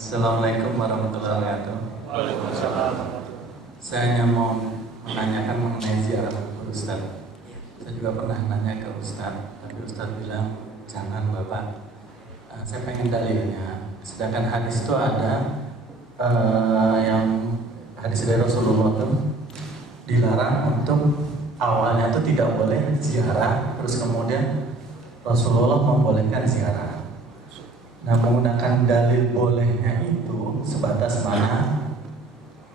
Assalamualaikum warahmatullahi wabarakatuh. Waalaikumsalam. Saya hanya mau menanyakan mengenai ziarah kubur Ustaz. Saya juga pernah nanya ke Ustaz, tapi Ustaz bilang jangan Bapak. Saya pengen dalilnya. Sedangkan hadis itu ada yang hadis dari Rasulullah itu dilarang untuk awalnya itu tidak boleh ziarah, terus kemudian Rasulullah membolehkan ziarah. Nah, menggunakan dalil bolehnya itu sebatas mana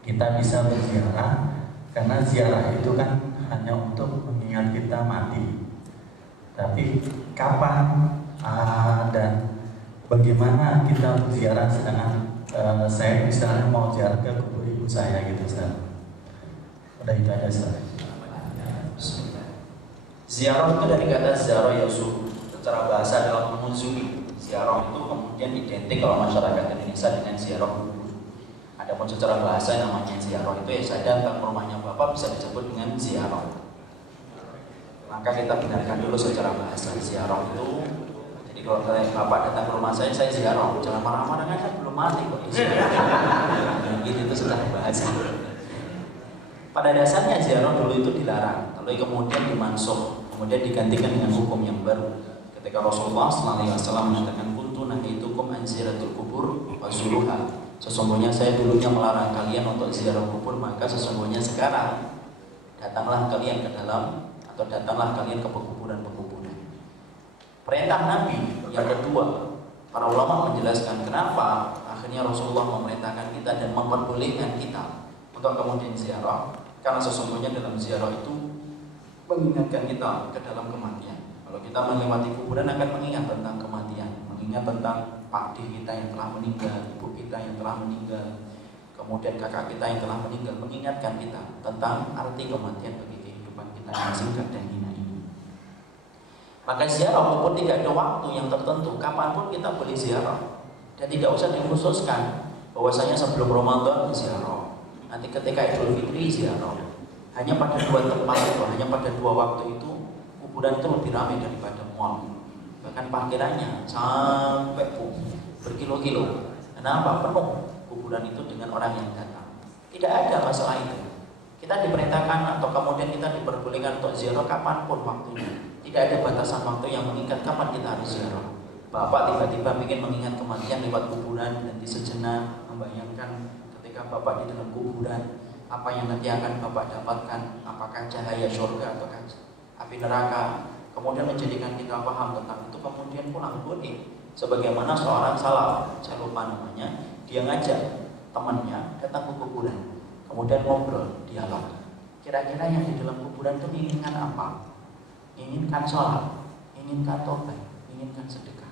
kita bisa berziarah, karena ziarah itu kan hanya untuk mengingat kita mati. Tapi kapan dan bagaimana kita berziarah, sedangkan saya misalnya mau ziarah ke kubur ibu saya gitu, Ustaz. Udah itu aja, Ustaz. Ziarah itu dari kata ziarah yasur, secara bahasa adalah mengunjungi. Ziarah itu kemudian identik kalau masyarakat Indonesia dengan ziarah kubur. Adapun secara bahasa namanya ziarah itu ya saya datang ke rumahnya Bapak bisa disebut dengan ziarah. Maka kita benarkan dulu secara bahasa ziarah itu. Jadi kalau Bapak datang ke rumah saya ziarah, jangan marah-marah kan saya belum mati kok. Gitu itu sudah bahasa. Pada dasarnya ziarah dulu itu dilarang, lalu kemudian dimansuh, kemudian digantikan dengan hukum yang baru. Ketika Rasulullah SAW mengatakan kuntu nahaitukum an ziyaratul kubur fazuruha. Sesungguhnya saya dulunya melarang kalian untuk ziarah kubur, maka sesungguhnya sekarang datanglah kalian ke dalam atau datanglah kalian ke pekuburan-pekuburan. Perintah Nabi yang kedua, para ulama menjelaskan kenapa akhirnya Rasulullah memerintahkan kita dan memperbolehkan kita untuk kemudian ziarah, karena sesungguhnya dalam ziarah itu mengingatkan kita ke dalam kematian. Kalau kita melewati kuburan akan mengingat tentang kematian, mengingat tentang pakde kita yang telah meninggal, ibu kita yang telah meninggal, kemudian kakak kita yang telah meninggal, mengingatkan kita tentang arti kematian bagi kehidupan kita yang singkat dan hina ini. Maka ziarah walaupun tidak ada waktu yang tertentu, kapanpun kita boleh ziarah, dan tidak usah dikhususkan bahwasanya sebelum Ramadan ziarah, nanti ketika Idul Fitri ziarah. Hanya pada dua tempat itu, hanya pada dua waktu itu kuburan itu lebih ramai daripada mal. Bahkan parkirannya sampai berkilo-kilo. Kenapa? Penuh kuburan itu dengan orang yang datang. Tidak ada masalah itu. Kita diperintahkan atau kemudian kita diperbolehkan untuk ziarah kapanpun waktunya. Tidak ada batasan waktu yang mengikat kapan kita harus ziarah. Bapak tiba-tiba ingin mengingat kematian lewat kuburan dan di sejenak membayangkan ketika Bapak di dalam kuburan, apa yang nanti akan Bapak dapatkan, apakah cahaya surga atau api neraka, kemudian menjadikan kita paham tentang itu, kemudian pulang boleh. Sebagaimana seorang salaf, saya lupa namanya, dia ngajak temannya datang ke kuburan, kemudian ngobrol, dialog. Kira-kira yang di dalam kuburan itu menginginkan apa? Inginkan sholat, inginkan tobat, inginkan sedekah.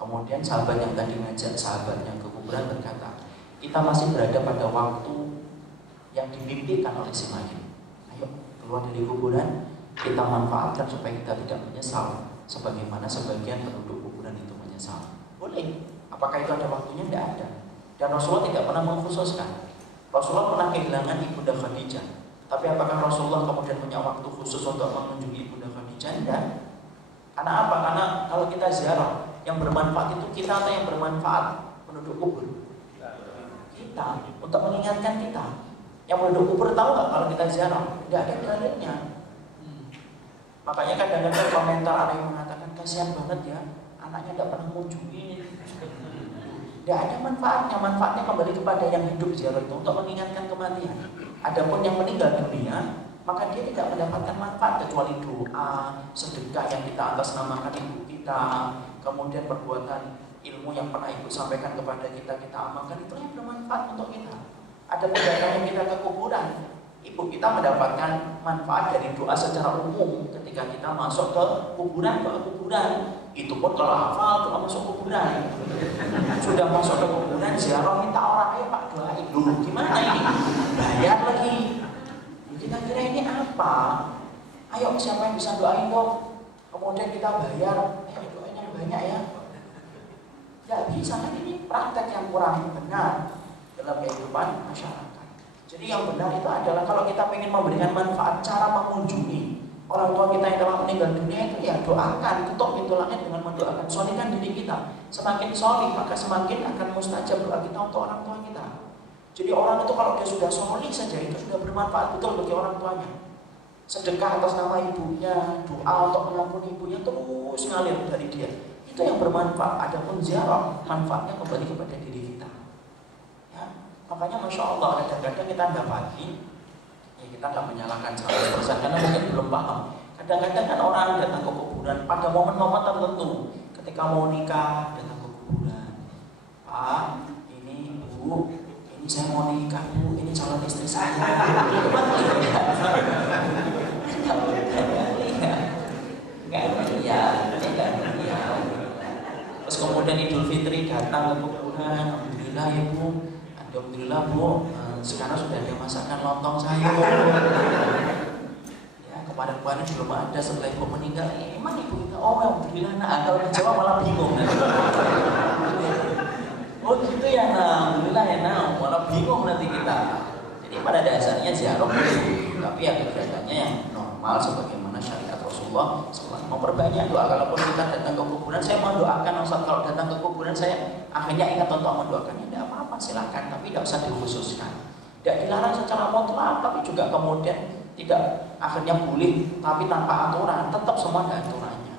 Kemudian sahabat yang tadi ngajak sahabatnya ke kuburan berkata, kita masih berada pada waktu yang dimimpikan oleh si mayit. Ayo keluar dari kuburan, kita manfaatkan supaya kita tidak menyesal sebagaimana sebagian penduduk kuburan itu menyesal. Boleh. Apakah itu ada waktunya? Tidak ada. Dan Rasulullah tidak pernah mengkhususkan. Rasulullah pernah kehilangan Ibunda Khadijah, tapi apakah Rasulullah kemudian punya waktu khusus untuk mengunjungi Ibunda Khadijah? Tidak. Karena apa? Karena kalau kita ziarah, yang bermanfaat itu kita atau yang bermanfaat penduduk kubur? Kita, untuk mengingatkan kita. Yang penduduk kubur tahu nggak kalau kita ziarah? Tidak ada dalilnya. Makanya kadang-kadang komentar ada yang mengatakan kasihan banget ya, anaknya tidak pernah mengunjungi. Tidak ada manfaatnya. Manfaatnya kembali kepada yang hidup ziarah itu untuk mengingatkan kematian. Adapun yang meninggal dunia, maka dia tidak mendapatkan manfaat kecuali doa, sedekah yang kita atasnamakan ibu kita, kemudian perbuatan ilmu yang pernah ibu sampaikan kepada kita amalkan, itu yang bermanfaat untuk kita. Ada datangnya kita ke kuburan, ibu kita mendapatkan manfaat dari doa secara umum ketika kita masuk ke kuburan, itu pun kalau hafal kalau masuk kuburan. Sudah masuk ke kuburan ziarah minta orang, ayo Pak doain dulu, gimana ini? Bayar lagi. Kita kira ini apa? Ayo siapa yang bisa doain dong? Kemudian kita bayar, ayo doain yang banyak ya. Tidak bisa, kan ini praktek yang kurang benar dalam kehidupan masyarakat. Jadi yang benar itu adalah kalau kita ingin memberikan manfaat, cara mengunjungi Orang tua kita yang telah meninggal dunia itu ya doakan, ketuk pintu langit dengan mendoakan, solihkan diri kita. Semakin solih maka semakin akan mustajab doa kita untuk orang tua kita. Jadi orang itu kalau dia sudah solih saja itu sudah bermanfaat betul bagi orang tuanya. Sedekah atas nama ibunya, doa untuk mengampuni ibunya terus ngalir dari dia. Itu yang bermanfaat. Adapun ziarah manfaatnya kembali kepada diri kita. Ya, makanya masya Allah kadang-kadang kita dapati, ya kita nggak menyalahkan 100% karena mungkin belum paham. Kadang-kadang kan orang datang ke kuburan pada momen-momen tertentu, ketika mau nikah datang ke kuburan. Pak, ini Bu, ini saya mau nikah Bu, ini calon istri saya. Terus kemudian Idul Fitri datang ke kuburan, alhamdulillah ya Bu, alhamdulillah Bu, sekarang sudah ada masakan lontong sayur. Ya kemarin-kemarin belum ada setelah ibu meninggal, emang ibu kita, oh alhamdulillah, nah kalau menjawab malah bingung. Oh gitu ya, nah alhamdulillah ya, nah malah bingung nanti kita. Jadi pada dasarnya ziarah tapi ya kegiatannya yang normal sebagaimana syariat Rasulullah selalu memperbanyak doa. Kalaupun kita datang ke kuburan, saya mau doakan, Ustaz, kalau datang ke kuburan saya akhirnya ingat untuk mendoakannya, tidak apa-apa, silakan, tapi tidak usah dikhususkan. Tidak dilarang secara mutlak, tapi juga kemudian tidak akhirnya boleh, tapi tanpa aturan, tetap semua ada aturannya.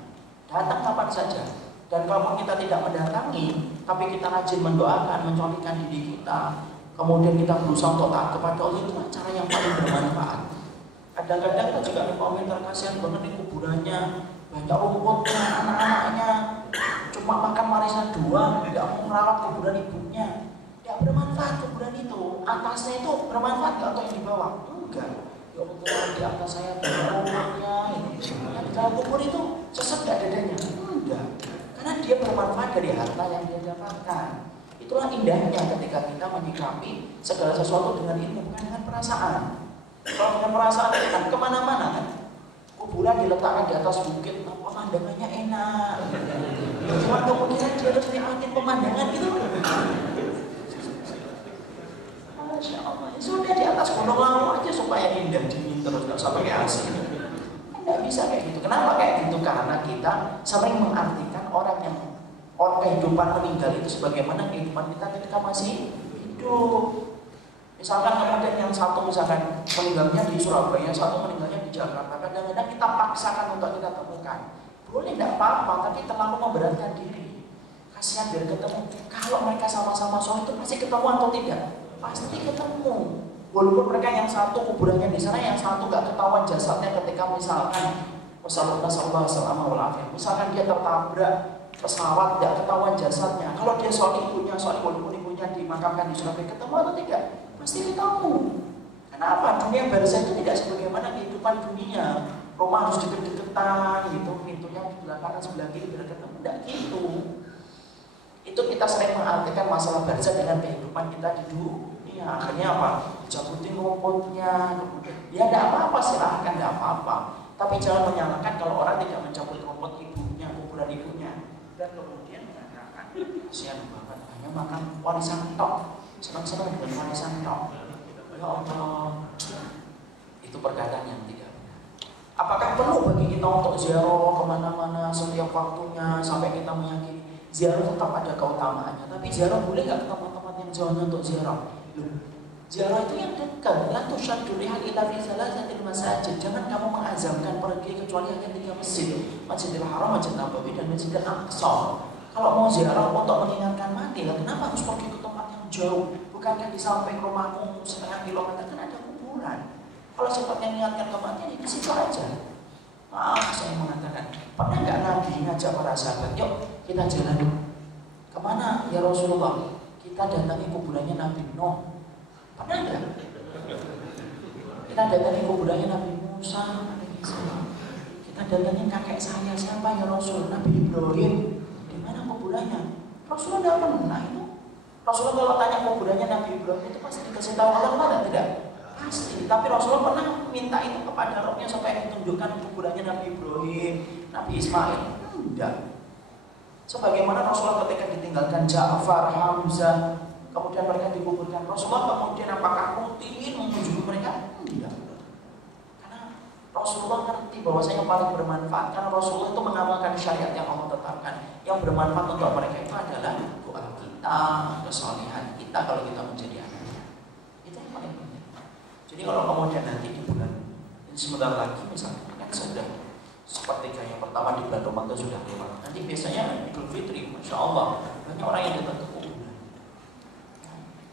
Datang kapan saja. Dan kalau kita tidak mendatangi, tapi kita rajin mendoakan, mencolokkan diri kita, kemudian kita berusaha untuk taat kepada Allah, itu cara yang paling bermanfaat. Kadang-kadang kita juga di komentar, kasihan banget di kuburannya, banyak rumputnya, anak-anaknya cuma makan warisan doang, tidak mau merawat kuburan ibunya. Tidak bermanfaat kuburan itu. Atasnya itu bermanfaat nggak untuk yang di bawah? Enggak. Ya Allah, di atas saya banyak rumahnya, yang di dalam kubur itu sesat nggak dadanya? Enggak. Karena dia bermanfaat dari harta yang dia dapatkan. Itulah indahnya ketika kita menyikapi segala sesuatu dengan ilmu, bukan dengan perasaan. Kalau dengan perasaan kan kemana-mana kan. Kuburan diletakkan di atas bukit, pemandangannya enak. Cuma kemudian dia harus nikmatin pemandangan itu. Masya Allah, ya sudah di atas gunung Lawu aja supaya indah, dingin terus, nggak usah pakai AC. Nggak bisa kayak gitu. Kenapa kayak gitu? Karena kita sering mengartikan orang kehidupan meninggal itu sebagaimana kehidupan kita ketika masih hidup. Misalkan kemudian yang satu misalkan meninggalnya di Surabaya, yang satu meninggalnya di Jakarta. Kadang-kadang kita paksakan untuk kita temukan. Boleh tidak apa-apa, tapi terlalu memberatkan diri. Kasihan biar ketemu. Kalau mereka sama-sama soal itu pasti ketemu atau tidak? Pasti ketemu. Walaupun mereka yang satu kuburannya di sana, yang satu nggak ketahuan jasadnya ketika misalkan misalkan dia tertabrak pesawat, nggak ketahuan jasadnya. Kalau dia soal ibunya, walaupun ibunya dimakamkan di Surabaya, ketemu atau tidak? Pasti ketemu. Kenapa? Dunia barzah itu tidak sebagaimana kehidupan dunia. Rumah harus deket-deketan gitu, pintunya di sebelah kanan sebelah kiri biar ketemu. Tidak gitu. Itu kita sering mengartikan masalah barzah dengan kehidupan kita di dunia. Akhirnya apa? Cabutin rumputnya, kemudian ya tidak apa-apa, silahkan, tidak apa-apa. Tapi jangan menyalahkan kalau orang tidak mencabut rumput ibunya, kuburan ibunya, dan kemudian mengatakan, kasihan banget, hanya makan warisan tok, senang-senang dengan warisan tok. Ya Allah, itu perkataan yang tidak benar. Apakah perlu bagi kita untuk ziarah kemana-mana setiap waktunya sampai kita meyakini ziarah tetap ada keutamaannya? Tapi ziarah boleh nggak ke tempat-tempat yang jauhnya untuk ziarah? Ziarah itu yang dekat. La tusyaddu rihal illa fi salasatil masajid. Jangan kamu mengazamkan pergi kecuali hanya 3 masjid. Masjidil Haram, Masjid Nabawi, dan Masjidil Aqsa. Kalau mau ziarah untuk mengingatkan mati, kenapa harus pergi ke tempat yang jauh? Bukankah di samping rumahmu setengah kilometer kan ada kuburan? Kalau sifatnya mengingatkan kematian, di situ aja. Maaf saya mengatakan, pernah nggak Nabi ngajak para sahabat, yuk kita jalan kemana ya Rasulullah? Kita datangi kuburannya Nabi Nuh. Pernah enggak? Kita datangi kuburannya Nabi Musa, Nabi Isa. Kita datangi kakek saya, siapa ya Rasul? Nabi Ibrahim. Di mana kuburannya? Rasulullah tidak pernah itu. Rasulullah kalau tanya kuburannya Nabi Ibrahim itu pasti dikasih tahu Allah mana tidak? Pasti. Tapi Rasulullah pernah minta itu kepada rohnya supaya ditunjukkan kuburannya Nabi Ibrahim, Nabi Ismail. Tidak. Sebagaimana Rasulullah ketika ditinggalkan Ja'far, Hamzah, kemudian mereka dikuburkan, Rasulullah kemudian apakah rutin mengunjungi mereka? Tidak. Karena Rasulullah ngerti bahwa yang paling bermanfaat karena Rasulullah itu mengamalkan syariat yang Allah tetapkan. Yang bermanfaat untuk mereka itu adalah doa kita, kesalehan kita kalau kita menjadi anaknya. Itu yang paling penting. Jadi kalau kemudian nanti di bulan ini sebentar lagi misalnya kan sudah seperti yang pertama di bulan Ramadan sudah lewat. Nanti biasanya Idul Fitri, Masya Allah banyak orang yang datang ke kuburan.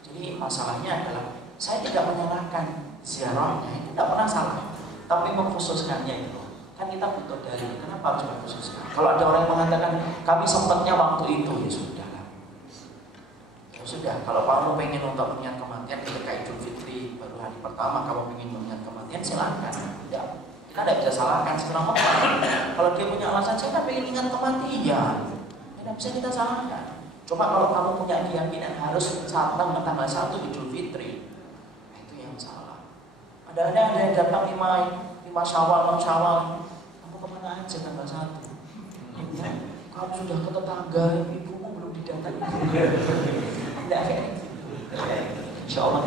Jadi masalahnya adalah saya tidak menyalahkan ziarahnya, itu tidak pernah salah. Tapi mengkhususkannya itu kan kita butuh dalil. Kenapa harus mengkhususkan? Kalau ada orang yang mengatakan kami sempatnya waktu itu, ya sudah lah. Ya sudah. Kalau kamu pengen untuk mengingat kematian ketika Idul Fitri baru hari pertama kamu pengen mengingat kematian, silakan. Tidak, kita tidak bisa salahkan. Sekarang kalau dia punya alasan saya kan pengen ingat kematian, tidak bisa kita salahkan. Cuma kalau kamu punya keyakinan harus datang tanggal 1 Idul Fitri, itu yang salah. Ada yang datang 5 Syawal, 6 Syawal. Kamu kemana aja tanggal 1? Kamu sudah ke tetangga, ibumu belum didatangi. Tidak kayak gitu. Insya Allah